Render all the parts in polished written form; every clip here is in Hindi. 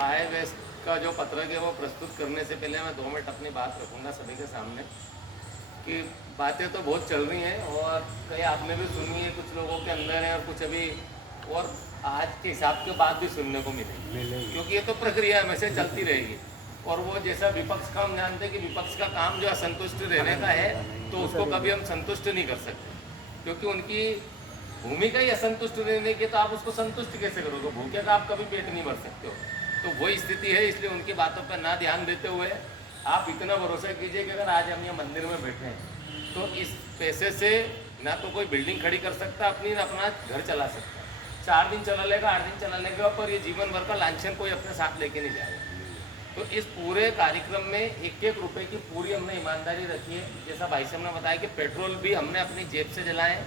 आय व्यस्त का जो पत्रक है वो प्रस्तुत करने से पहले मैं 2 मिनट अपनी बात रखूंगा सभी के सामने कि बातें तो बहुत चल रही हैं और कई आपने भी सुनी है, कुछ लोगों के अंदर है और कुछ अभी और आज के हिसाब के बाद भी सुनने को मिलेगी, क्योंकि ये तो प्रक्रिया हमेशा चलती रहेगी। और वो जैसा विपक्ष का हम जानते हैं कि विपक्ष का काम जो असंतुष्ट रहने का है, तो उसको कभी हम संतुष्ट नहीं कर सकते, क्योंकि उनकी भूमिका ही असंतुष्ट रहने की, तो आप उसको संतुष्ट कैसे करोगे? भूखे का आप कभी पेट नहीं भर सकते हो। तो वही स्थिति है, इसलिए उनकी बातों पर ना ध्यान देते हुए आप इतना भरोसा कीजिए कि अगर आज हम यहाँ मंदिर में बैठे हैं तो इस पैसे से ना तो कोई बिल्डिंग खड़ी कर सकता अपनी, ना अपना घर चला सकता। 4 दिन चला लेगा, 8 दिन चला लेगा, पर ये जीवन भर का लांछन कोई अपने साथ लेके नहीं जाएगा। तो इस पूरे कार्यक्रम में 1-1 रुपये की पूरी हमने ईमानदारी रखी है। जैसा भाई साहब ने बताया कि पेट्रोल भी हमने अपनी जेब से जलाएं,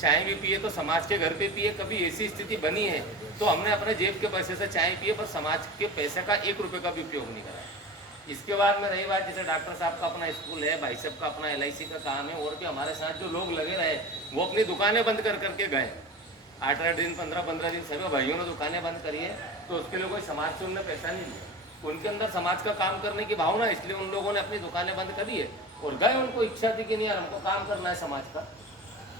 चाय भी पिए तो समाज के घर पे पिए। कभी ऐसी स्थिति बनी है तो हमने अपने जेब के पैसे से चाय पिए, पर समाज के पैसे का 1 रुपये का भी उपयोग नहीं करा। इसके बाद में रही बात, जैसे डॉक्टर साहब का अपना स्कूल है, भाई साहब का अपना LIC का काम है, और भी हमारे साथ जो लोग लगे रहे वो अपनी दुकानें बंद कर करके गए। 8-8 दिन 15-15 दिन सभी भाइयों ने दुकानें बंद करी है, तो उसके लिए कोई समाज से उनने पैसा नहीं लिया। उनके अंदर समाज का काम करने की भावना, इसलिए उन लोगों ने अपनी दुकानें बंद करी है और गए। उनको इच्छा थी कि नहीं यार हमको काम करना है समाज का।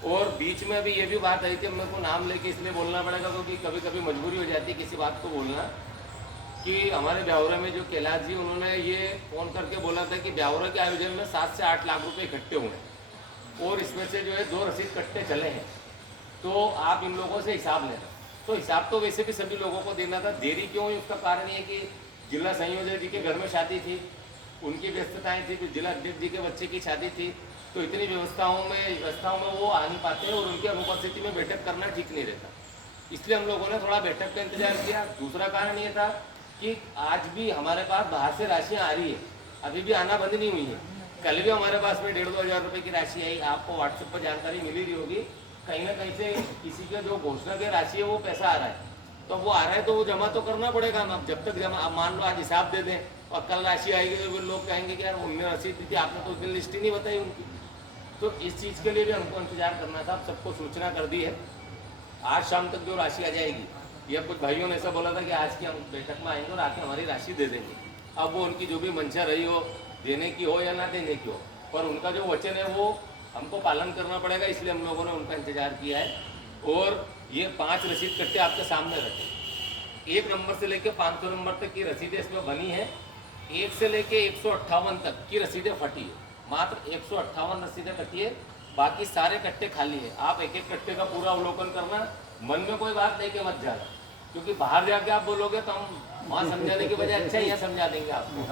और बीच में अभी ये भी बात आई थी, मेरे को नाम लेके इसलिए बोलना पड़ेगा क्योंकि कभी कभी मजबूरी हो जाती है किसी बात को बोलना, कि हमारे ब्यावरा में जो कैलाश जी, उन्होंने ये फ़ोन करके बोला था कि ब्यावरा के आयोजन में 7 से 8 लाख रुपए इकट्ठे हुए और इसमें से जो है 2 रसीद कट्टे चले हैं, तो आप इन लोगों से हिसाब लेना। तो हिसाब तो वैसे भी सभी लोगों को देना था, देरी क्यों हुई उसका कारण ये कि जिला संयोजक जी के घर में शादी थी, उनकी व्यस्तताएँ थी, फिर जिला अध्यक्ष जी के बच्चे की शादी थी, तो इतनी व्यवस्थाओं में वो आ नहीं पाते और उनकी अनुपस्थिति में बैठक करना ठीक नहीं रहता। इसलिए हम लोगों ने थोड़ा बैठक का इंतजार किया। दूसरा कारण ये था कि आज भी हमारे पास बाहर से राशियाँ आ रही है, अभी भी आना बंद नहीं हुई है। कल भी हमारे पास में 1,500-2 हज़ार रुपये की राशि आई, आपको व्हाट्सएप पर जानकारी मिली रही होगी। कहीं ना कहीं से किसी के जो घोषणा की राशि है वो पैसा आ रहा है, तो वो आ रहा है तो वो जमा तो करना पड़ेगा। हम जब तक जमा, अब मान लो आज हिसाब दे दें और कल राशि आएगी तो लोग कहेंगे कि यार उनने रसीद दी थी, आपने तो उस दिन लिस्ट ही नहीं बताई उनकी। तो इस चीज़ के लिए भी हमको इंतजार करना था। सबको सूचना कर दी है, आज शाम तक जो राशि आ जाएगी, या कुछ भाइयों ने ऐसा बोला था कि आज की हम बैठक में आएंगे और आके हमारी राशि दे देंगे। अब वो उनकी जो भी मंशा रही हो, देने की हो या ना देने की हो, पर उनका जो वचन है वो हमको पालन करना पड़ेगा, इसलिए हम लोगों ने उनका इंतजार किया है। और ये 5 रसीद कट्टे आपके सामने रखे, 1 नंबर से लेकर 500 नंबर तक की रसीदें इसमें बनी है। 1 से लेकर 158 तक की रसीदें फटी है, मात्र 158 रसीदें कटी है, बाकी सारे कट्टे खाली है। आप एक एक कट्टे का पूरा अवलोकन करना, मन में कोई बात लेके मत जाना, क्योंकि बाहर जाके आप बोलोगे तो हम वहाँ समझाने की बजाय अच्छा यहाँ समझा देंगे आपको।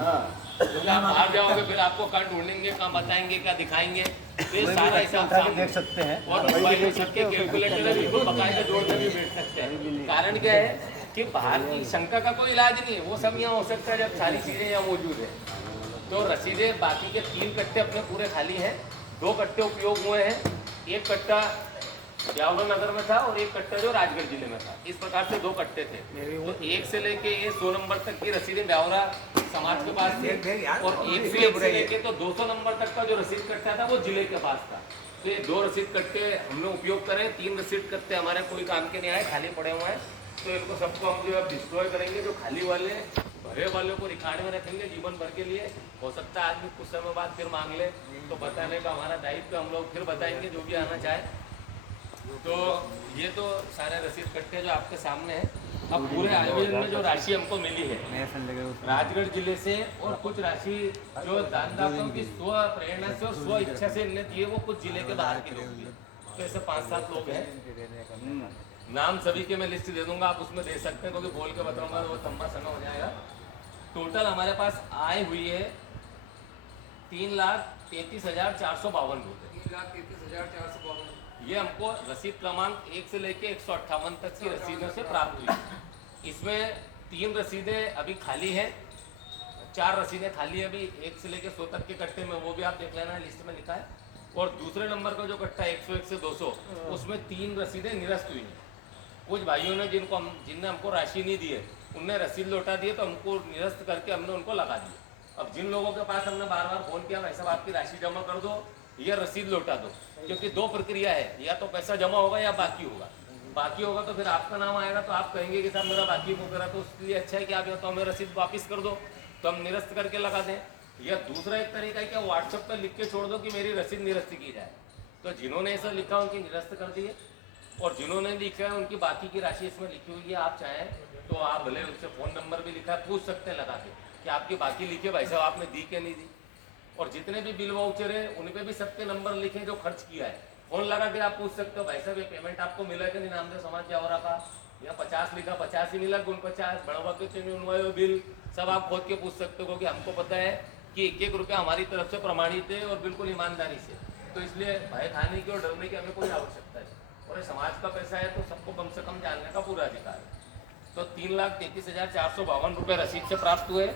क्योंकि आप बाहर जाओगे फिर आपको कहाँ ढूंढेंगे, कहाँ बताएंगे, क्या दिखाएंगे, तो सारा हिसाब देख सकते हैं और मोबाइल में सबके कैलकुलेटर बिल्कुल बकायदा जोड़कर भी बैठ सकते हैं। कारण क्या है कि बाहर की शंका का कोई इलाज नहीं है, वो सब यहाँ हो सकता है जब सारी चीज़ें यहाँ मौजूद है। तो रसीदें बाकी के 3 कट्टे अपने पूरे खाली हैं, 2 कट्टे उपयोग हुए हैं, 1 कट्टा ब्यावरा नगर में था और 1 कट्टा जो राजगढ़ जिले में था। इस प्रकार से 2 कट्टे थे। तो 1 से लेके 100 नंबर तक की रसीदें ब्यावरा समाज के पास थी और 101 से लेके तो 200 नंबर तक का जो रसीद कट्टा था वो जिले के पास था। तो ये 2 रसीद कट्टे हमने उपयोग करे, 3 रसीद कट्टे हमारे कोई काम के नहीं आए, खाली पड़े हुए हैं। तो इनको सबको हम जो है डिस्ट्रॉय करेंगे, जो खाली वाले भरे वालों को रिकॉर्ड में रखेंगे जीवन भर के लिए। हो सकता है आदमी कुछ समय बाद फिर मांग ले, तो बताने का हमारा दायित्व, हम लोग फिर बताएंगे जो भी आना चाहे। तो ये तो सारे रसीद कट्टे जो आपके सामने हैं। अब पूरे आयोजन में जो राशि हमको मिली है राजगढ़ जिले से, और कुछ राशि जो दानदाताओं की स्व प्रेरणा से और स्व इच्छा से इन्हें दिए, वो कुछ जिले के बाहर के लोग दिए। तो ऐसे 5-7 लोग हैं, नाम सभी के मैं लिस्ट दे दूंगा, आप उसमें दे सकते हैं, क्योंकि बोल के बताऊंगा तो वो लंबा समय हो जाएगा। टोटल हमारे पास आय हुई है 3,33,452 रुपये। 3,33,452 ये हमको रसीद क्रमांक 1 से लेके 158 तक की रसीदों से प्राप्त हुई। इसमें 3 रसीदें अभी खाली हैं, 4 रसीदें खाली है अभी 1 से लेके 100 तक के कट्टे में, वो भी आप देख लेना, लिस्ट में लिखा है। और दूसरे नंबर का जो कट्टा 101 से 200, उसमें 3 रसीदें निरस्त हुई हैं। कुछ भाइयों ने जिनने हमको राशि नहीं दी है, उनने रसीद लौटा दिए, तो हमको निरस्त करके हमने उनको लगा दिया। अब जिन लोगों के पास हमने बार बार फ़ोन किया, भाई साहब आपकी राशि जमा कर दो या रसीद लौटा दो, क्योंकि 2 प्रक्रिया है, या तो पैसा जमा होगा या बाकी होगा। बाकी होगा तो फिर आपका नाम आएगा, तो आप कहेंगे कि साहब मेरा बाकी को करा, तो उसके लिए अच्छा है कि आप या तो हमें रसीद वापस कर दो तो हम निरस्त करके लगा दें, या दूसरा एक तरीका है कि आप व्हाट्सएप पर लिख के छोड़ दो कि मेरी रसीद निरस्त की जाए। तो जिन्होंने ऐसा लिखा उनकी निरस्त कर दिए, और जिन्होंने लिखा है उनकी बाकी की राशि इसमें लिखी हुई है। आप चाहें तो आप भले उनसे फ़ोन नंबर भी लिखा है, पूछ सकते हैं लगा के कि आपकी बाकी लिखी है भाई साहब, आपने दी कि नहीं दी। और जितने भी बिल वाउचर है उन पे भी सबके नंबर लिखे जो खर्च किया है, फ़ोन लगा के आप पूछ सकते हो भाई साहब ये पेमेंट आपको मिला कि नहीं, नामदेव समाज जावरा का, या 50 लिखा 50 ही मिला, गुण 50 बढ़वा के चुनवाए बिल, सब आप खोद के पूछ सकते हो, क्योंकि हमको पता है कि एक एक रुपया हमारी तरफ से प्रमाणित है और बिल्कुल ईमानदारी से। तो इसलिए भय खाने की और डरने की हमें कोई आवश्यकता है, और ये समाज का पैसा है तो सबको कम से कम जानने का पूरा अधिकार है। तो 3,33,452 रुपये रसीद से प्राप्त हुए।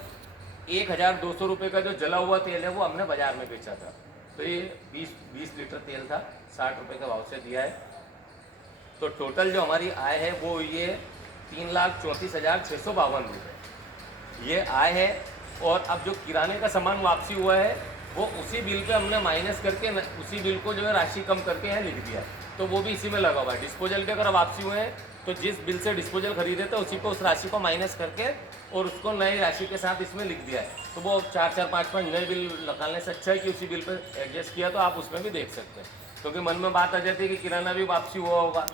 1,200 रुपये का जो जला हुआ तेल है वो हमने बाजार में बेचा था, तो ये 20 लीटर तेल था, 60 रुपये के भाव से दिया है। तो टोटल जो हमारी आय है वो ये 3,34,652 रुपये ये आय है। और अब जो किराने का सामान वापसी हुआ है वो उसी बिल पे हमने माइनस करके उसी बिल को जो है राशि कम करके यहाँ लिख दिया है, तो वो भी इसी में लगा हुआ है। डिस्पोजल के अगर वापसी हुए हैं तो जिस बिल से डिस्पोजल खरीदे थे उसी को, उस राशि को माइनस करके और उसको नई राशि के साथ इसमें लिख दिया है। तो वो 4-4, 5-5 नए बिल निकालने से अच्छा है कि उसी बिल पर एडजस्ट किया, तो आप उसमें भी देख सकते हैं। क्योंकि मन में बात आ जाती है कि किराना भी वापसी हुआ होगा,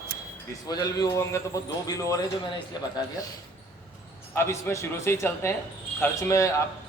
डिस्पोजल भी हुए होंगे, तो वो 2 बिल और है जो मैंने इसलिए बता दिया। अब इसमें शुरू से ही चलते हैं। खर्च में आप